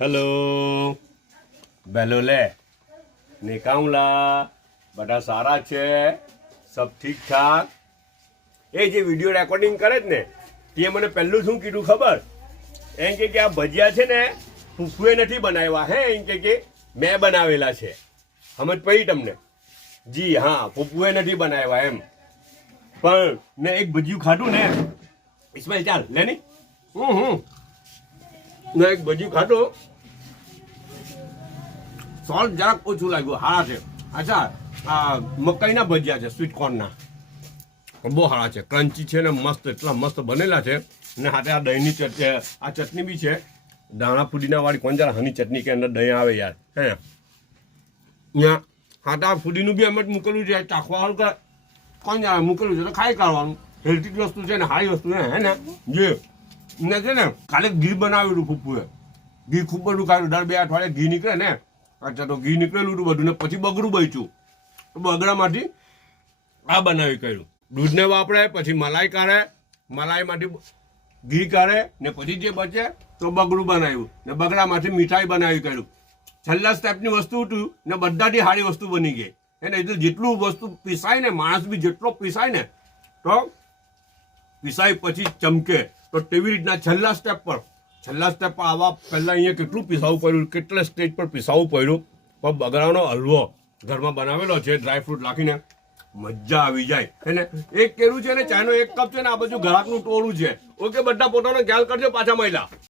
hello बेलोले निकाऊला बड़ा सारा છે सब ठीक ठाक એ જે વિડિયો રેકોર્ડિંગ કરે જ ને તે મને પહેલું શું કીધું ખબર એમ કે આ ભજીયા છે ને ફૂફુએ નથી બનાવ્યા હે એમ કે મેં બનાવેલા છે સમજ પડી તમને જી હા ફૂફુએ નથી બનાવ્યા એમ પણ ને એક ભજીયું ખાધું ને ઇસ્માઇલ ચાલ લે ની ને એક ભજીયું ખાધું સોલ્ટ જરાક ઓછું લાગ્યું હારા છે અચ્છા આ મકાઈના ભજીયા છે સ્વીટ કોર્નના બહુ સારા છે ક્રન્ચી છે ને મસ્ત એટલા મસ્ત બનેલા છે ને હાથે આ દહીંની ચટણી આ ચટણી બી છે દાણા ફુદીના વાળી કોણ જરા હની ચટણી કે અંદર દહીં આવે યાર હે ત્યાં હાથે આ ફુદીનું બી એમ જ મૂકેલું છે ચાખવા વાળું કે કોણ જરા મૂકેલું છે તો ખાઈ કાઢવાનું હેલ્થી વસ્તુ છે ને સારી વસ્તુ હે ને જે ને છે ને ખાલી ઘી બનાવેલું ફૂફુએ ઘી ખૂબ બધું ખાયું દર 2 અઠવાડિયે ઘી નીકળે ને અચ્છા તો ઘી નીકળેલું હતું બધું ને પછી બગડું બચ્યું બગડામાંથી આ બનાવી કર્યું દૂધને વાપરે પછી મલાઈ કાઢે મલાઈમાંથી ઘી કાઢે ને પછી જે બચે તો બગડું બનાવ્યું ને બગડામાંથી મીઠાઈ બનાવી કર્યું છેલ્લા સ્ટેપની વસ્તુ હતું ને બધાથી સારી વસ્તુ બની ગઈ એને એટલે જેટલું વસ્તુ પીસાય ને માણસ બી જેટલો પીસાય ને તો પીસાય પછી ચમકે તો તેવી રીતના છેલ્લા સ્ટેપ પર આવા પહેલાં અહીંયા કેટલું પીસાવવું પડ્યું કેટલા સ્ટેજ પર પીસાવવું પડ્યું પણ બગડાનો હલવો ઘરમાં બનાવેલો છે ડ્રાયફ્રૂટ નાખીને મજા આવી જાય એને એક કેરું છે ને ચાયનો એક કપ છે ને આ બાજુ ગ્રાહકનું ટોળું છે ઓકે બધા પોતાનો ખ્યાલ કરજો પાછા મહિલા